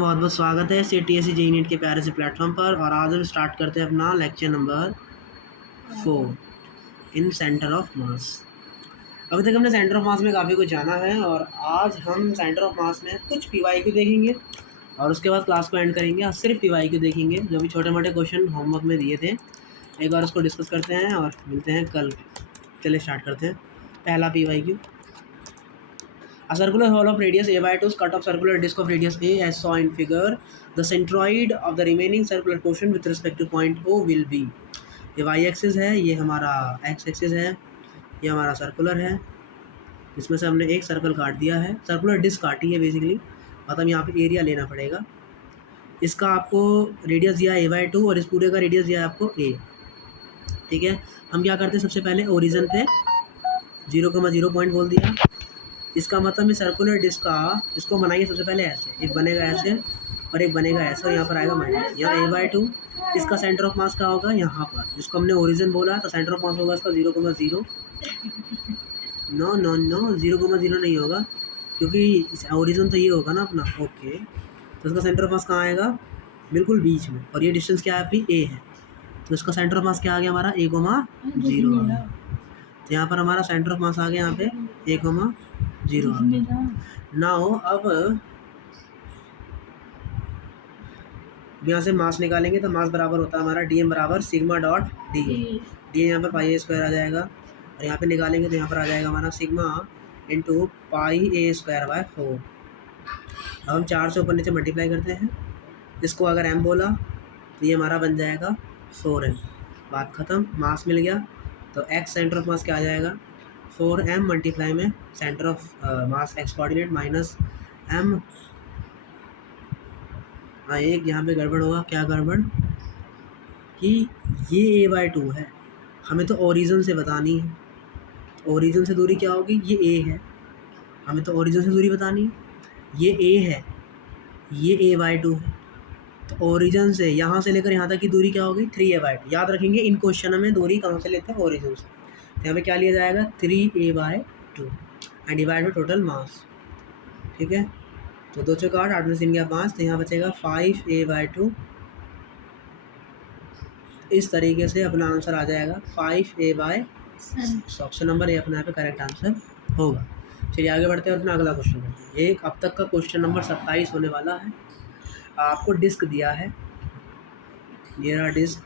बहुत बहुत स्वागत है CTSE JEE नीट के प्यारे से प्लेटफॉर्म पर। और आज हम स्टार्ट करते हैं अपना lecture number 4 in centre of mass. अभी तक हमने सेंटर ऑफ मास में काफ़ी कुछ जाना है और आज हम सेंटर ऑफ मास में कुछ PYQ देखेंगे और उसके बाद क्लास को एंड करेंगे और सिर्फ PYQ देखेंगे जो भी छोटे मोटे क्वेश्चन होमवर्क में दिए थे। एक बार उसको डिस्कस करते हैं और मिलते हैं कल। चलिए स्टार्ट करते हैं। पहला PYQ, a circular hole of radius a by 2 is cut off circular disc of radius a as saw in figure. The centroid of the remaining circular portion with respect to point O will be. ये y axis है, ये हमारा x axis है, ये हमारा circular है। इसमें से हमने एक सर्कल काट दिया है, सर्कुलर डिस्क काटी है बेसिकली। मतलब यहाँ पे एरिया लेना पड़ेगा। इसका आपको रेडियस दिया है a/2 और इस पूरे का रेडियस दिया है आपको a। ठीक है, हम क्या करते हैं, सबसे पहले ओरिजिन पे 0,0 पॉइंट बोल दिया। इसका मतलब है सर्कुलर डिस्क का, इसको बनाइए सबसे पहले ऐसे, एक बनेगा ऐसे और एक बनेगा ऐसा और यहाँ पर आएगा माइनस, यहाँ a/2। इसका सेंटर ऑफ मास क्या होगा, यहाँ पर जिसको हमने ओरिजिन बोला तो सेंटर ऑफ मास होगा इसका 0,0। नो नो नो 0,0 नहीं होगा क्योंकि ओरिजिन तो ये होगा ना अपना। ओके, तो इसका सेंटर ऑफ मास कहाँ आएगा, बिल्कुल बीच में। और ये डिस्टेंस क्या है आपकी a है, तो इसका सेंटर ऑफ मास क्या आ गया हमारा a,0 आ गया। तो यहाँ पर हमारा सेंटर ऑफ मास आ गया यहाँ पे a,0 आ गया। नाउ अब यहाँ से मास निकालेंगे तो मास बराबर होता है हमारा dm बराबर सिग्मा डॉट डी। डी यहाँ पर पाई a स्क्वायर आ जाएगा और यहाँ पे निकालेंगे तो यहाँ पर आ जाएगा हमारा sigma into pi a square by 4। अब हम 4 से ऊपर नीचे मल्टीप्लाई करते हैं। इसको अगर m बोला तो ये हमारा बन जाएगा 4m। बात ख़त्म, मास मिल गया। तो x सेंटर ऑफ मास क्या आ जाएगा, 4m मल्टीप्लाई में centre of mass x coordinate minus m। हाँ, एक यहाँ पे गड़बड़ होगा। क्या गड़बड़, कि ये a/2 है, हमें तो ओरिजिन से बतानी है। तो ओरिजिन से दूरी क्या होगी, ये a है, हमें तो ओरिजिन से दूरी बतानी है। ये a है, ये a/2 है, तो ओरिजिन से यहाँ से लेकर यहाँ तक की दूरी क्या होगी, 3a/2। याद रखेंगे इन क्वेश्चन में दूरी कहाँ से लेते हैं, ओरिजिन से। तो यहाँ पे क्या लिया जाएगा, 3a/2 and divide by total mass. ठीक है, तो 2 चौका 8, 8 में 3 गया 5, तो यहाँ बचेगा 5a/2। इस तरीके से अपना आंसर आ जाएगा 5a/6। ऑप्शन नंबर ए अपने यहाँ पे करेक्ट आंसर होगा। चलिए आगे बढ़ते हैं और अपना अगला क्वेश्चन करते हैं। एक अब तक का क्वेश्चन नंबर 27 होने वाला है। आपको डिस्क दिया है, ये रहा डिस्क,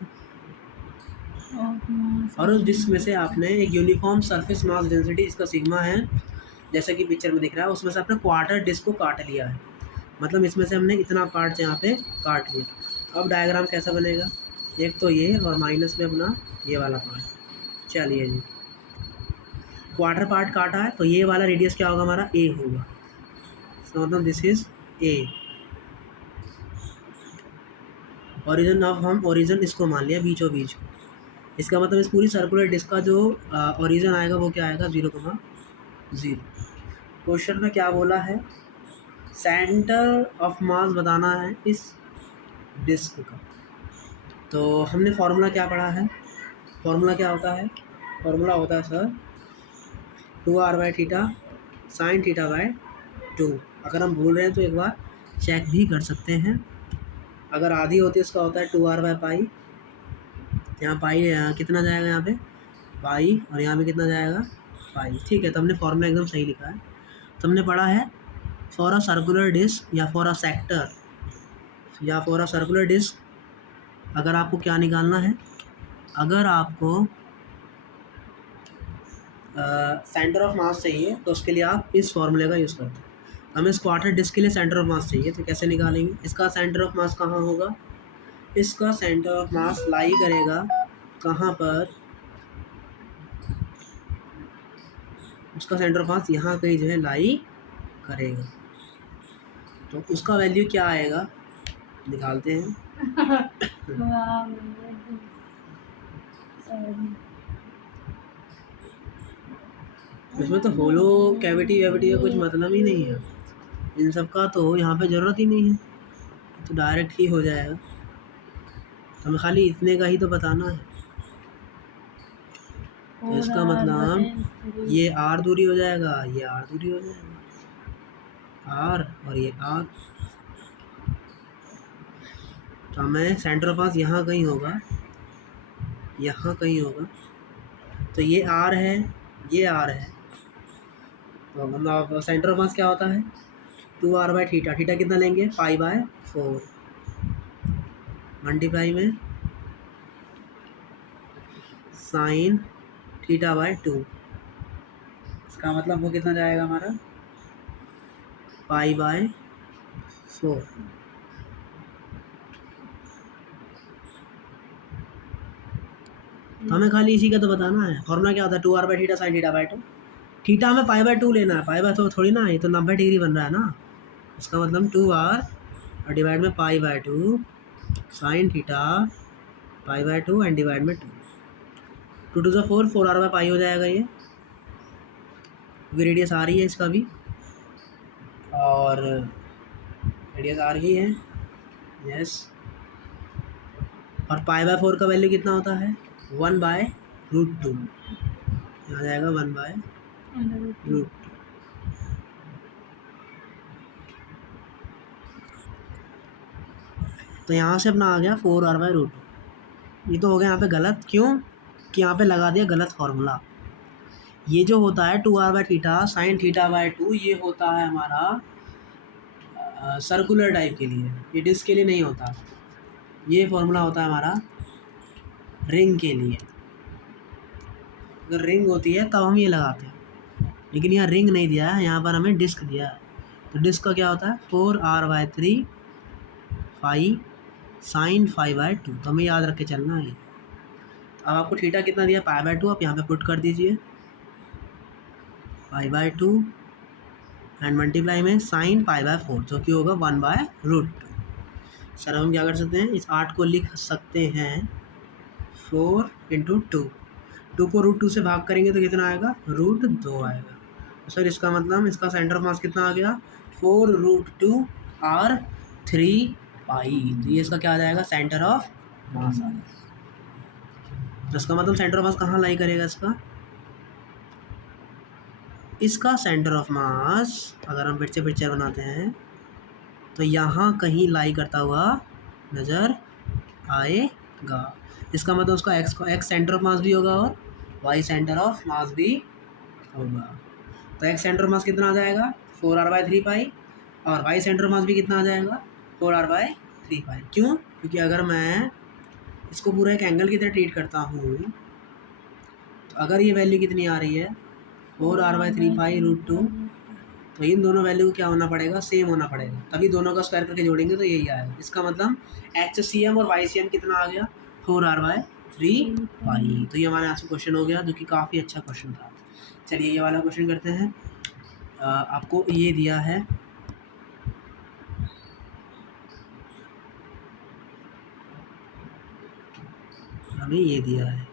और उस डिस्क में से आपने एक यूनिफॉर्म सरफेस मास डेंसिटी, इसका सिग्मा है जैसा कि पिक्चर में दिख रहा है, उसमें से आपने क्वार्टर डिस्क को काट लिया है। मतलब इसमें से हमने इतना पार्ट यहाँ पे काट लिया। अब डायग्राम कैसा बनेगा, एक तो ये और माइनस में अपना ये वाला पार्ट। चलिए जी, क्वार्टर पार्ट काटा है तो ये वाला रेडियस क्या होगा हमारा, a होगा। तो मतलब दिस इज a। ओरिजिन, अब हम ओरिजिन इसको मान लिया बीचों बीच। इसका मतलब इस पूरी सर्कुलर डिस्क का जो ओरिजिन आएगा वो क्या आएगा, 0,0। क्वेश्चन में क्या बोला है, सेंटर ऑफ मास बताना है इस डिस्क का। तो हमने फार्मूला क्या पढ़ा है, फार्मूला क्या होता है, फार्मूला होता है सर 2r/θ sin θ/2। अगर हम भूल रहे हैं तो एक बार चेक भी कर सकते हैं। अगर आधी होती है इसका होता है 2r/π। यहाँ पाई कितना जाएगा, यहाँ पे पाई, और यहाँ पे कितना जाएगा, पाई। ठीक है, तो हमने फॉर्मूला एकदम सही लिखा है। तो हमने पढ़ा है फॉर अ सर्कुलर डिस्क या फॉर अ सेक्टर या फॉर अ सर्कुलर डिस्क, अगर आपको क्या निकालना है, अगर आपको सेंटर ऑफ मास चाहिए तो उसके लिए आप इस फॉर्मूले का यूज़ करते हैं। हमें इस क्वार्टर डिस्क के लिए सेंटर ऑफ मास चाहिए, तो कैसे निकालेंगे, इसका सेंटर ऑफ मास कहाँ होगा, इसका सेंटर ऑफ मास लाई करेगा कहाँ पर, उसका सेंटर ऑफ मास यहाँ कहीं जो है लाई करेगा। तो उसका वैल्यू क्या आएगा, निकालते हैं। इसमें तो होलो कैविटी वैविटी का कुछ मतलब ही नहीं है, इन सब का तो यहाँ पे ज़रूरत ही नहीं है, तो डायरेक्ट ही हो जाएगा। हमें खाली इतने का ही तो बताना है। तो इसका मतलब ये r दूरी हो जाएगा, ये r दूरी हो जाएगा, r और ये r। तो हमें सेंटर ऑफ मास यहाँ कहीं होगा, यहाँ कहीं होगा। तो ये आर है, ये आर है, तो मतलब सेंटर ऑफ मास क्या होता है 2r/थीटा। थीटा कितना लेंगे π/4 मल्टीप्लाई में साइन θ/2। इसका मतलब वो कितना जाएगा हमारा π/4। तो हमें खाली इसी का तो बताना है। फॉर्मूला क्या होता है 2r/थीटा साइन θ/2। थीटा हमें π/2 लेना है, π/4 थोड़ी ना, ये तो 90 डिग्री बन रहा है ना। इसका मतलब 2r और डिवाइड में π/2 साइन थीटा π/2 एंड डिवाइड में 2। 2 टू 4, 4r/π हो जाएगा ये, क्योंकि रेडियस आ रही है इसका भी, और रेडियस आ रही है, यस। और π/4 का वैल्यू कितना होता है 1/√2, यहाँ जाएगा 1/√2। तो यहाँ से अपना आ गया 4r/√2। ये तो हो गया यहाँ पे गलत, क्यों कि यहाँ पे लगा दिया गलत फॉर्मूला। ये जो होता है 2r/थीटा साइन θ/2, ये होता है हमारा सर्कुलर टाइप के लिए, ये डिस्क के लिए नहीं होता। ये फॉर्मूला होता है हमारा रिंग के लिए। अगर रिंग होती है तब हम ये लगाते हैं, लेकिन यहाँ रिंग नहीं दिया है, यहाँ पर हमें डिस्क दिया है। तो डिस्क का क्या होता है 4r/3 फाई साइन 5/2। तो हमें याद रख के चलना है। तो अब आपको थीटा कितना दिया π/2, आप यहाँ पे पुट कर दीजिए π/2 एंड मल्टीप्लाई में साइन π/4, जो कि होगा 1/√2। सर हम क्या कर सकते हैं, इस 8 को लिख सकते हैं 4 × 2। 2 को √2 से भाग करेंगे तो कितना आएगा √2 आएगा। तो सर इसका मतलब इसका सेंटर ऑफ मास कितना आ गया 4√2r3π। तो ये इसका क्या आ जाएगा सेंटर ऑफ मास आ जाएगा। तो इसका मतलब सेंटर ऑफ मास कहाँ लाई करेगा इसका सेंटर ऑफ मास, अगर हम फिर से पिक्चर बनाते हैं तो यहाँ कहीं लाई करता हुआ नज़र आएगा। इसका मतलब उसका एक्स सेंटर ऑफ मास भी होगा और वाई सेंटर ऑफ मास भी होगा। तो एक्स सेंटर ऑफ मास कितना आ जाएगा 4r/3π, और वाई सेंटर ऑफ मास भी कितना आ जाएगा 4r/3π। क्यों, क्योंकि अगर मैं इसको पूरा एक एंगल की तरह ट्रीट करता हूँ, तो अगर ये वैल्यू कितनी आ रही है 4r/3π√2, तो इन दोनों वैल्यू को क्या होना पड़ेगा सेम होना पड़ेगा, तभी दोनों का स्क्वायर करके जोड़ेंगे तो यही आएगा। इसका मतलब HCM और YCM कितना आ गया 4r/3π। तो ये हमारे यहाँ से क्वेश्चन हो गया, जो कि काफ़ी अच्छा क्वेश्चन था। चलिए ये वाला क्वेश्चन करते हैं। आपको ये दिया है हमें ये दिया है,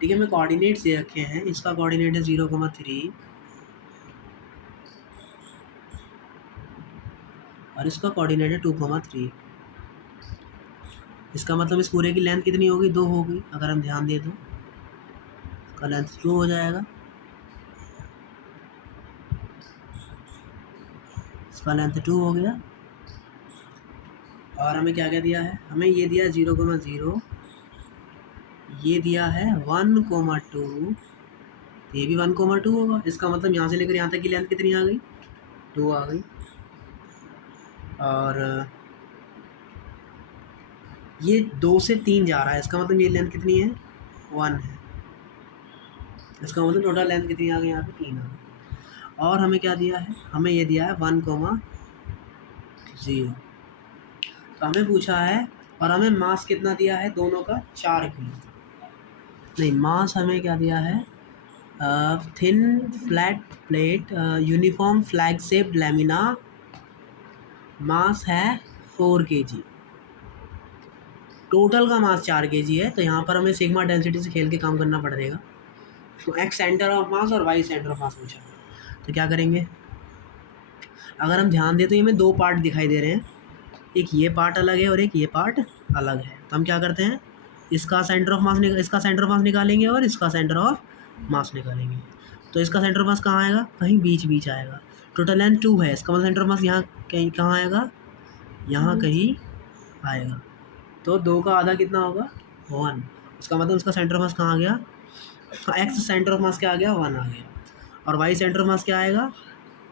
ठीक है। मैं कोऑर्डिनेट्स दे रखे हैं। इसका कोऑर्डिनेट है 0,3 और इसका कोऑर्डिनेट है 2,3। इसका मतलब इस पूरे की लेंथ कितनी होगी 2 होगी। अगर हम ध्यान दें तो इसका लेंथ 2 हो जाएगा, इसका लेंथ 2 हो गया। और हमें क्या क्या दिया है, हमें ये दिया 0,0, ये दिया है 1,2, ये भी 1,2 होगा। इसका मतलब यहाँ से लेकर यहाँ तक की लेंथ कितनी आ गई 2 आ गई। और ये 2 से 3 जा रहा है, इसका मतलब ये लेंथ कितनी है 1 है। इसका मतलब टोटल लेंथ कितनी आ गई यहाँ पे 3 आ गई। और हमें क्या दिया है, हमें ये दिया है 1,0। तो हमें पूछा है, और हमें मास कितना दिया है दोनों का 4 किलो। नहीं, मास हमें क्या दिया है thin flat plate uniform flag shaped lamina, mass है 4 kg। टोटल का मास 4 kg है। तो यहाँ पर हमें सिग्मा डेंसिटी से खेल के काम करना पड़ेगा। तो एक्स सेंटर ऑफ मास और वाई सेंटर ऑफ मास पूछा, तो क्या करेंगे, अगर हम ध्यान दें तो ये में 2 पार्ट दिखाई दे रहे हैं, एक ये पार्ट अलग है और एक ये पार्ट अलग है। तो हम क्या करते हैं, इसका सेंटर ऑफ मास निकालेंगे और इसका सेंटर ऑफ मास निकालेंगे। तो इसका सेंटर ऑफ मास कहाँ आएगा, कहीं बीच आएगा। टोटल लेंथ 2 है, इसका मतलब सेंटर ऑफ मास यहाँ कहीं कहाँ आएगा, यहाँ कहीं आएगा। तो 2 का आधा कितना होगा 1। इसका मतलब इसका सेंटर ऑफ मास कहाँ आ गया, एक्स सेंटर ऑफ मास क्या आ गया 1 आ गया। और वाई सेंटर ऑफ मास क्या आएगा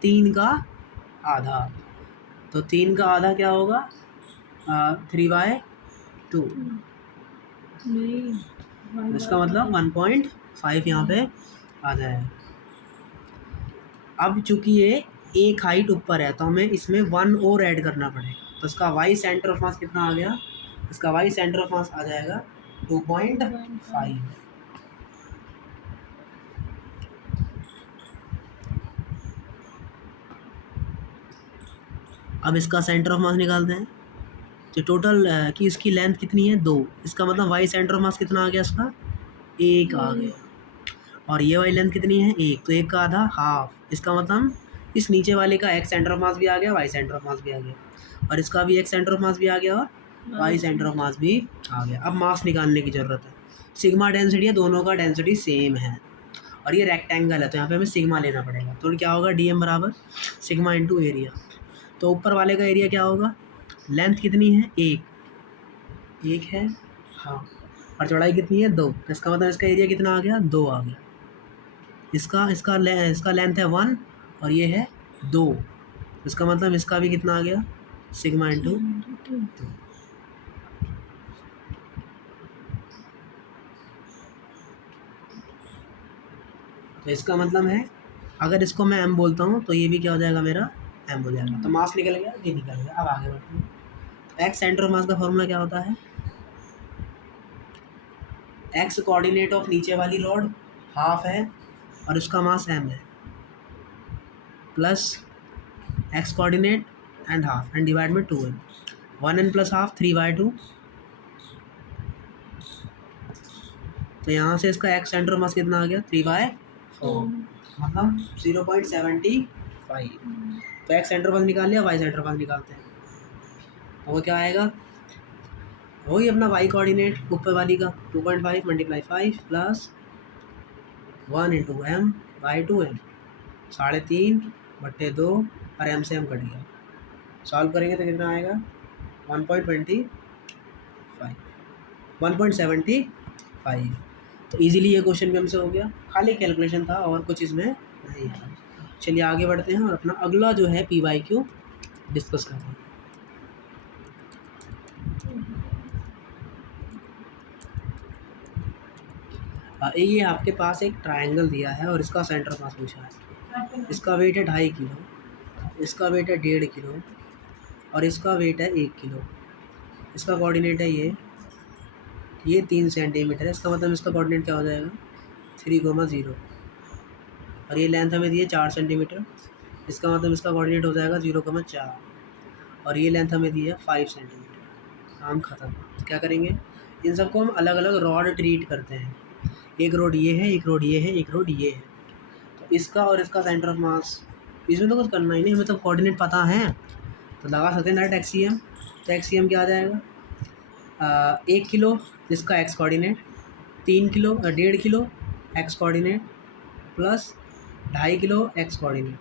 3 का आधा। तो 3 का आधा क्या होगा 3/2। इसका मतलब 1.5 यहाँ पे आ जाएगा। अब चूंकि ये एक हाइट ऊपर है तो हमें इसमें 1 और ऐड करना पड़ेगा। तो इसका वाई सेंटर ऑफ मास कितना आ गया, इसका वाई सेंटर ऑफ मास आ जाएगा 2.5। अब इसका सेंटर ऑफ मास निकालते हैं। तो टोटल कि इसकी लेंथ कितनी है 2। इसका मतलब वाई सेंटर ऑफ मास कितना आ गया इसका 1 आ गया। और ये वाली लेंथ कितनी है 1, तो 1 का आधा हाफ। इसका मतलब इस नीचे वाले का एक्स सेंटर ऑफ मास भी आ गया, वाई सेंटर ऑफ मास भी आ गया, और इसका भी एक्स सेंटर ऑफ मास भी आ गया और वाई सेंटर ऑफ मास भी आ गया। अब मास निकालने की ज़रूरत है। सिग्मा डेंसिटी है, दोनों का डेंसिटी सेम है और ये रेक्टेंगल है तो यहाँ पे हमें सिग्मा लेना पड़ेगा। तो क्या होगा डी एम बराबर सिग्मा इंटू एरिया। तो ऊपर वाले का एरिया क्या होगा, लेंथ कितनी है 1 है हाँ, और चौड़ाई कितनी है 2। तो इसका मतलब इसका एरिया कितना आ गया 2 आ गया। इसका लेंथ है 1 और ये है 2। इसका मतलब इसका भी कितना आ गया सिग्मा इंटू 2। तो इसका मतलब है अगर इसको मैं m बोलता हूँ तो ये भी क्या हो जाएगा मेरा m हो जाएगा। तो मास निकल गया, ये निकल गया। अब आगे बढ़ते हैं। एक्स सेंटर ऑफ मास का फॉर्मूला क्या होता है, एक्स कोऑर्डिनेट ऑफ नीचे वाली रॉड हाफ है और उसका मास m है, plus x coordinate and half and divide में 2m। 1n plus half 3/2। तो यहाँ से इसका एक्स सेंटर ऑफ मास कितना आ गया 3/4, मतलब 0.75। तो एक्स सेंटर ऑफ मास निकाल लिया, वाई सेंटर ऑफ मास निकालते हैं। तो वो क्या आएगा, वही अपना वाई कोऑर्डिनेट ऊपर वाली का 2.5 multiply 5 plus 1 into M by 2m, 3.5/2 और m से m कट गया। सॉल्व करेंगे तो कितना आएगा 1.75। तो इजीली ये क्वेश्चन भी हमसे हो गया, खाली कैलकुलेशन था और कुछ इसमें नहीं था। चलिए आगे बढ़ते हैं और अपना अगला जो है PYQ डिस्कस करते हैं। ये आपके पास एक ट्रायंगल दिया है और इसका सेंटर ऑफ मास पूछा है। इसका वेट है 2.5 किलो, इसका वेट है 1.5 किलो और इसका वेट है 1 किलो। इसका कोऑर्डिनेट है ये 3 सेंटीमीटर है। इसका मतलब इसका कोऑर्डिनेट क्या हो जाएगा 3,0 और ये लेंथ हमें दी है 4 सेंटीमीटर। इसका मतलब इसका कोऑर्डिनेट हो जाएगा 0,4 और ये लेंथ हमें दी है 5 सेंटीमीटर। काम ख़त्म। क्या करेंगे, इन सबको हम अलग अलग रॉड ट्रीट करते हैं। एक रोड ये है, एक रोड ये है, एक रोड ये है। तो इसका और इसका सेंटर ऑफ मास, इसमें तो कुछ करना ही नहीं, हमें तो कोऑर्डिनेट पता है तो लगा सकते हैं डायरेक्ट एक्सीएम। तो एक्सीएम क्या आ जाएगा 1 किलो इसका x coordinate, 3 kilo 1.5 kilo x coordinate plus 2.5 kilo x coordinate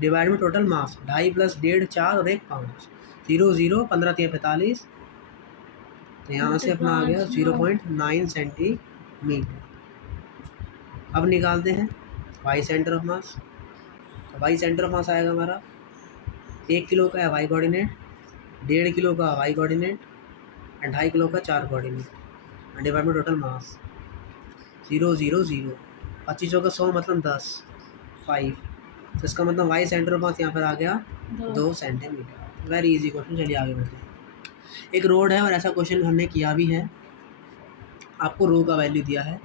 divide में टोटल मास 2.5 प्लस 1.5 4 और 1 5 0 0 15 3 45। तो यहाँ से अपना आ गया 0.9 सेंटीमीटर। अब निकालते हैं वाई सेंटर ऑफ मास। तो वाई सेंटर ऑफ मास आएगा हमारा 1 किलो का है वाई कोऑर्डिनेट, 1.5 किलो का वाई कोऑर्डिनेट एंड 2.5 किलो का 4 कोऑर्डिनेट डिवाइड में टोटल मास 0 0 0। 25 का 100 मतलब 10 5। तो इसका मतलब वाई सेंटर ऑफ मास यहाँ पर आ गया 2 सेंटीमीटर। Very easy question. चलिए आगे बढ़ते हैं। एक रोड है और ऐसा क्वेश्चन हमने किया भी है। आपको रो का वैल्यू दिया है,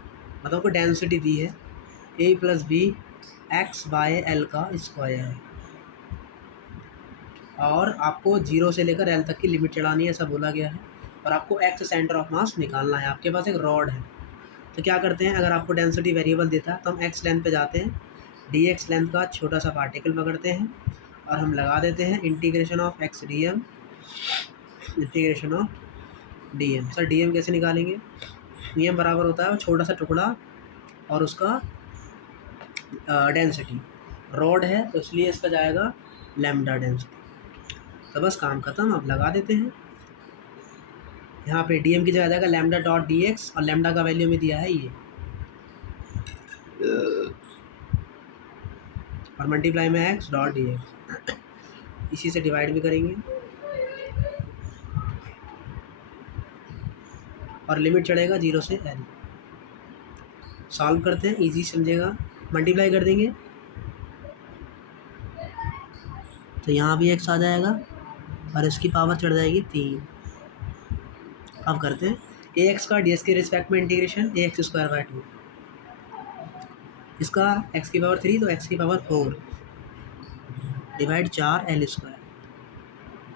मतलब को डेंसिटी दी है a प्लस बी x/l का स्क्वायर और आपको 0 से लेकर l तक की लिमिट चढ़ानी है, ऐसा बोला गया है। और आपको x सेंटर ऑफ मास निकालना है। आपके पास एक रॉड है तो क्या करते हैं, अगर आपको डेंसिटी वेरिएबल देता है तो हम x लेंथ पे जाते हैं, dx लेंथ का छोटा सा पार्टिकल पकड़ते हैं और हम लगा देते हैं integration of x dm, integration of dm। Sir dm कैसे निकालेंगे, dm बराबर होता है छोटा सा टुकड़ा और उसका डेंसिटी। रॉड है तो इसलिए इसका जाएगा लैम्डा डेंसिटी। तो बस काम ख़त्म। अब लगा देते हैं यहाँ पे डी एम की जगह आ जाएगा लैम्डा डॉट डी एक्स, और लैम्डा का वैल्यू में दिया है ये, और मल्टीप्लाई में एक्स डॉट डी एक्स, इसी से डिवाइड भी करेंगे और लिमिट चढ़ेगा 0 से n। सॉल्व करते हैं, इजी समझेगा। मल्टीप्लाई कर देंगे तो यहाँ भी x आ जाएगा और इसकी पावर चढ़ जाएगी 3। अब करते हैं ax का ds के रिस्पेक्ट में इंटीग्रेशन ax²/2, इसका x की पावर 3 तो x की power 4 divide 4l²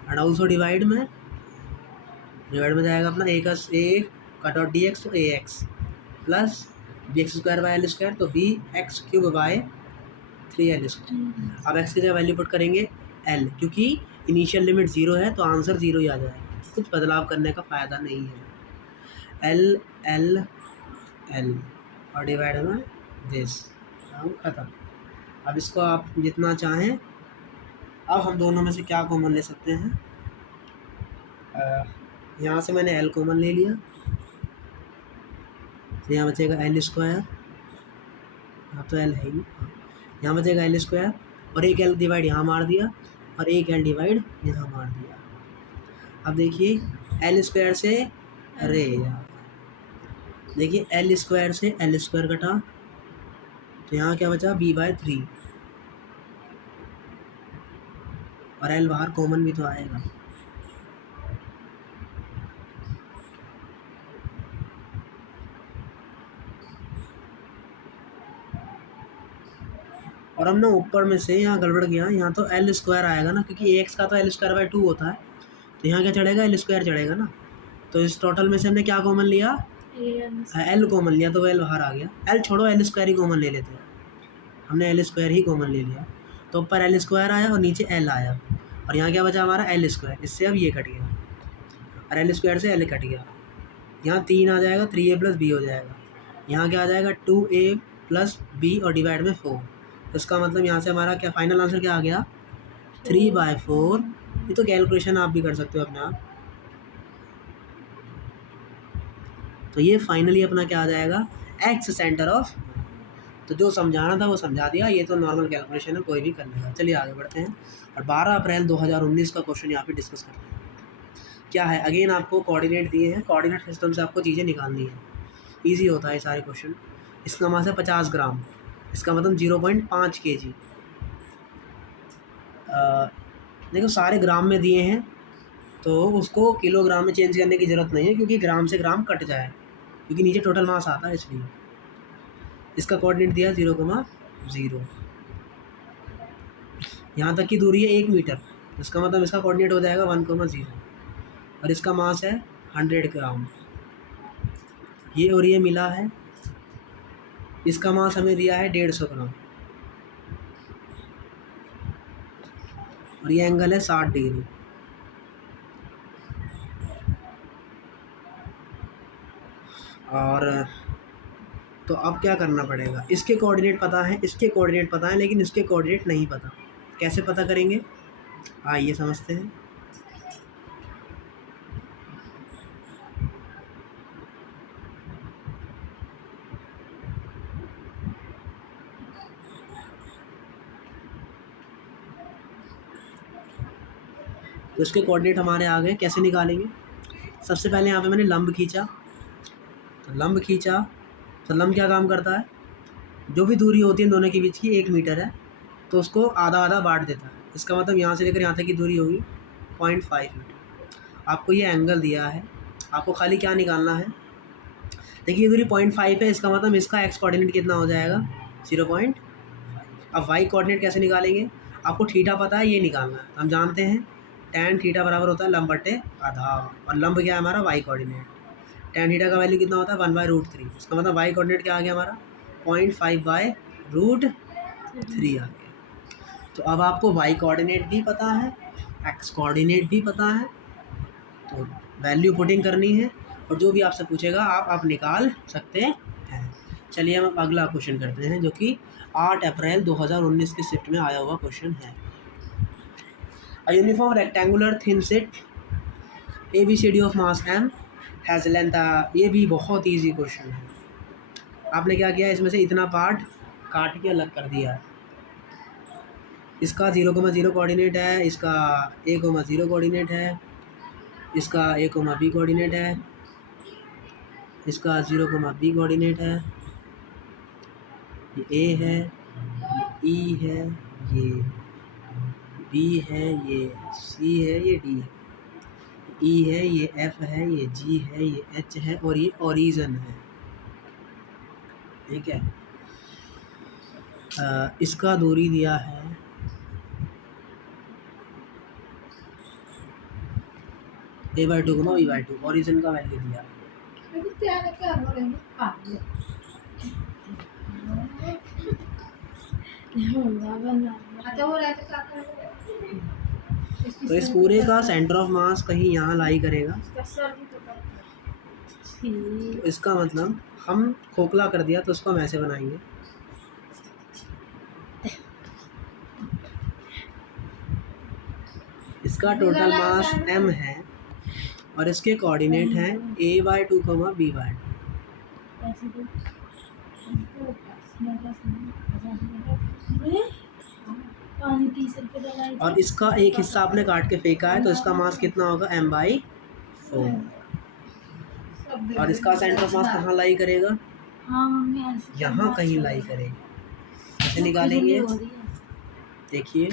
and also divide में जाएगा अपना a का डॉट डी एक्स तो ax प्लस bx²/l² तो bx³/3l²। अब x की जगह वैल्यू पुट करेंगे l, क्योंकि इनिशियल लिमिट 0 है तो आंसर 0 ही आ जाएगा, कुछ बदलाव करने का फ़ायदा नहीं है। l l l और डिवाइड में दिस, खत्म। अब इसको आप जितना चाहें, अब हम दोनों में से क्या कॉमन ले सकते हैं, यहाँ से मैंने l कॉमन ले लिया तो यहाँ बचेगा l², यहाँ तो l है ही, यहाँ बचेगा l² और एक l डिवाइड यहाँ मार दिया और एक l डिवाइड यहाँ मार दिया। अब देखिए l² से, अरे यार देखिए l² से l² कटा तो यहाँ क्या बचा b/3 और l बाहर कॉमन भी तो आएगा। और हमने ऊपर में से यहाँ गड़बड़ किया, यहाँ तो l² आएगा ना, क्योंकि ax का तो l²/2 होता है, तो यहाँ क्या चढ़ेगा l² चढ़ेगा ना। तो इस टोटल में से हमने क्या कॉमन लिया, l कॉमन लिया तो l बाहर आ गया। l छोड़ो, l² ही कॉमन ले लेते हैं, हमने l² ही कॉमन ले लिया तो ऊपर l² आया और नीचे l आया और यहाँ क्या बचा हमारा l², इससे अब ये कट गया और l² से l कट गया। यहाँ 3 आ जाएगा, 3a + b हो जाएगा। यहाँ क्या आ जाएगा 2a + b और डिवाइड में 4, तो इसका मतलब यहाँ से हमारा क्या फाइनल आंसर क्या आ गया 3/4। ये तो कैलकुलेशन आप भी कर सकते हो अपने आप। तो ये फाइनली अपना क्या आ जाएगा एक्स सेंटर ऑफ, तो जो समझाना था वो समझा दिया, ये तो नॉर्मल कैलकुलेशन है, कोई भी कर लेगा। चलिए आगे बढ़ते हैं और 12 अप्रैल 2019 का क्वेश्चन यहाँ पे डिस्कस करते हैं। क्या है, अगेन आपको कोऑर्डिनेट दिए हैं, कोऑर्डिनेट सिस्टम से आपको चीज़ें निकालनी है, ईजी होता है सारे क्वेश्चन। इसका मास है 50 ग्राम, इसका मतलब 0.5 kg। देखो सारे ग्राम में दिए हैं तो उसको किलोग्राम में चेंज करने की ज़रूरत नहीं है, क्योंकि ग्राम से ग्राम कट जाए, क्योंकि नीचे टोटल मास आता है इसलिए। इसका कोऑर्डिनेट दिया 0,0, यहाँ तक की दूरी है 1 मीटर, इसका मतलब इसका कोऑर्डिनेट हो जाएगा 1,0 और इसका मास है 100 ग्राम। ये और ये मिला है, इसका मास हमें दिया है 150 ग्राम और ये एंगल है 60 डिग्री। और तो अब क्या करना पड़ेगा, इसके कोऑर्डिनेट पता है, इसके कोऑर्डिनेट पता है, लेकिन इसके कोऑर्डिनेट नहीं पता। कैसे पता करेंगे, आइए समझते हैं। तो इसके कोऑर्डिनेट हमारे आ गए, कैसे निकालेंगे। सबसे पहले यहाँ पे मैंने लंब खींचा, तो लंब खींचा तो लंब क्या काम करता है, जो भी दूरी होती है दोनों के बीच की 1 मीटर है तो उसको आधा आधा बांट देता है। इसका मतलब यहाँ से लेकर यहाँ तक की दूरी होगी 0.5 मीटर। आपको ये एंगल दिया है, आपको खाली क्या निकालना है, देखिए ये दूरी 0.5 है, इसका मतलब इसका एक्स कोऑर्डिनेट कितना हो जाएगा 0.5। अब वाई कोऑर्डिनेट कैसे निकालेंगे, आपको थीटा पता है, ये निकालना है। हम जानते हैं tan थीटा बराबर होता है लंब बटे आधा, और लंब क्या है हमारा वाई कोऑर्डिनेट। tan थीटा का वैल्यू कितना होता है 1/√3, इसका मतलब वाई कोऑर्डिनेट क्या आ गया हमारा 0.5/√3 आ गया। तो अब आपको वाई कोऑर्डिनेट भी पता है, एक्स कोऑर्डिनेट भी पता है, तो वैल्यू पुटिंग करनी है और जो भी आपसे पूछेगा आप निकाल सकते हैं। चलिए हम अगला क्वेश्चन करते हैं, जो कि 8 अप्रैल 2019 की शिफ्ट में आया हुआ क्वेश्चन है। A uniform rectangular thin set ABCD of mass m has length, ये भी बहुत ईजी क्वेश्चन है। आपने क्या किया, इसमें से इतना पार्ट काट के अलग कर दिया है। इसका 0,0 कोऑर्डिनेट है, इसका 1,0 कोऑर्डिनेट है, इसका A,B कोऑर्डिनेट है, इसका 0,B कोऑर्डिनेट है, ये A है, ये E है, ये B है, ये C है, ये D है, E है, ये F है, ये G है, ये H है और ये ओरिजिन है। ठीक है। इसका दूरी दिया है A/2, B/2, ओरिजिन का वैल्यू दिया। तो इस पूरे का सेंटर ऑफ मास कहीं यहाँ लाई करेगा। तो इसका मतलब हम खोखला कर दिया, तो उसको हम ऐसे बनाएंगे। इसका टोटल मास m है और इसके कोऑर्डिनेट हैं A/2, B/2। और इसका एक हिस्सा आपने काट के फेंका है, तो इसका मास कितना होगा, m/4। और इसका सेंटर ऑफ मास कहाँ लाई करेगा, यहाँ कहीं लाई करेगा। कैसे निकालेंगे, देखिए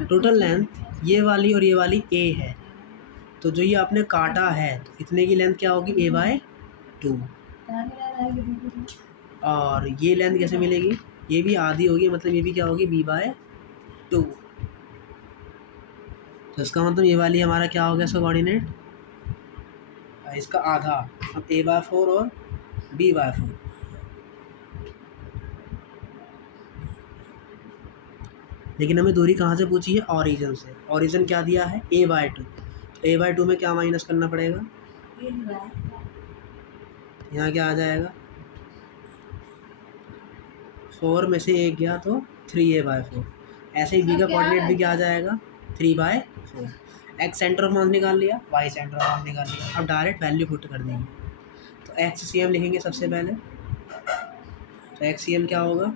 टोटल लेंथ ये वाली और ये वाली A है, तो जो ये आपने काटा है तो इतने की लेंथ क्या होगी, A/2। और ये लेंथ कैसे मिलेगी, ये भी आधी होगी, मतलब ये भी क्या होगी, B/2। तो इसका मतलब ये वाली हमारा क्या हो गया, इसका कोऑर्डिनेट, इसका आधा, अब A/4 और B/4। लेकिन हमें दूरी कहाँ से पूछी है, ओरिजिन से। ओरिजिन क्या दिया है, A/2। तो A/2 में क्या माइनस करना पड़ेगा, यहाँ क्या आ जाएगा, 4 में से 1 गया तो 3A/4। ऐसे ही B का कोऑर्डिनेट भी क्या आ जाएगा, 3/4। एक्स सेंटर ऑफ मास निकाल लिया, वाई सेंटर ऑफ मास निकाल लिया। अब डायरेक्ट वैल्यू पुट कर देंगे। तो XCM लिखेंगे सबसे पहले। तो XCM क्या होगा,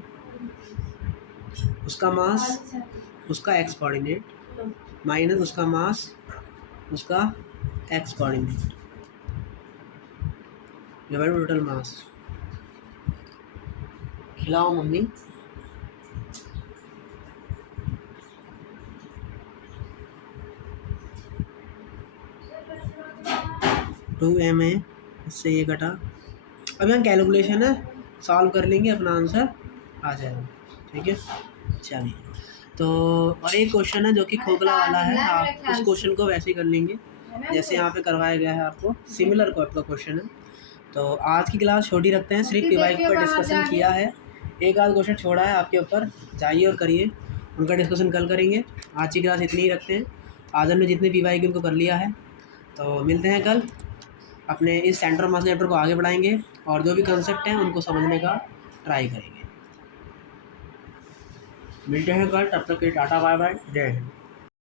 उसका मास, उसका एक्स कोऑर्डिनेट माइनस उसका मास, उसका x coordinate, divide total mass. खिलाओ मम्मी। टू एम है, इससे ये घटा। अब यहाँ कैलकुलेशन है, सॉल्व कर लेंगे, अपना आंसर आ जाएगा। ठीक है, चलिए। तो और एक क्वेश्चन है जो कि खोखला वाला है, आप उस क्वेश्चन को वैसे ही कर लेंगे जैसे यहाँ पे करवाया गया है आपको, सिमिलर टाइप का क्वेश्चन है। तो आज की क्लास छोटी रखते हैं, सिर्फ पीवाई पर डिस्कशन किया है, एक आध क्वेश्चन छोड़ा है आपके ऊपर, जाइए और करिए, उनका डिस्कशन कल करेंगे। आज की क्लास इतनी ही रखते हैं। आज हमने जितने पीवाई की उनको कर लिया है, तो मिलते हैं कल, अपने इस सेंटर ऑफ मास चैप्टर को आगे बढ़ाएंगे और जो भी कंसेप्ट हैं उनको समझने का ट्राई करेंगे। मिलते हैं कल, तब तक के टाटा बाय बाय, जय हिंद।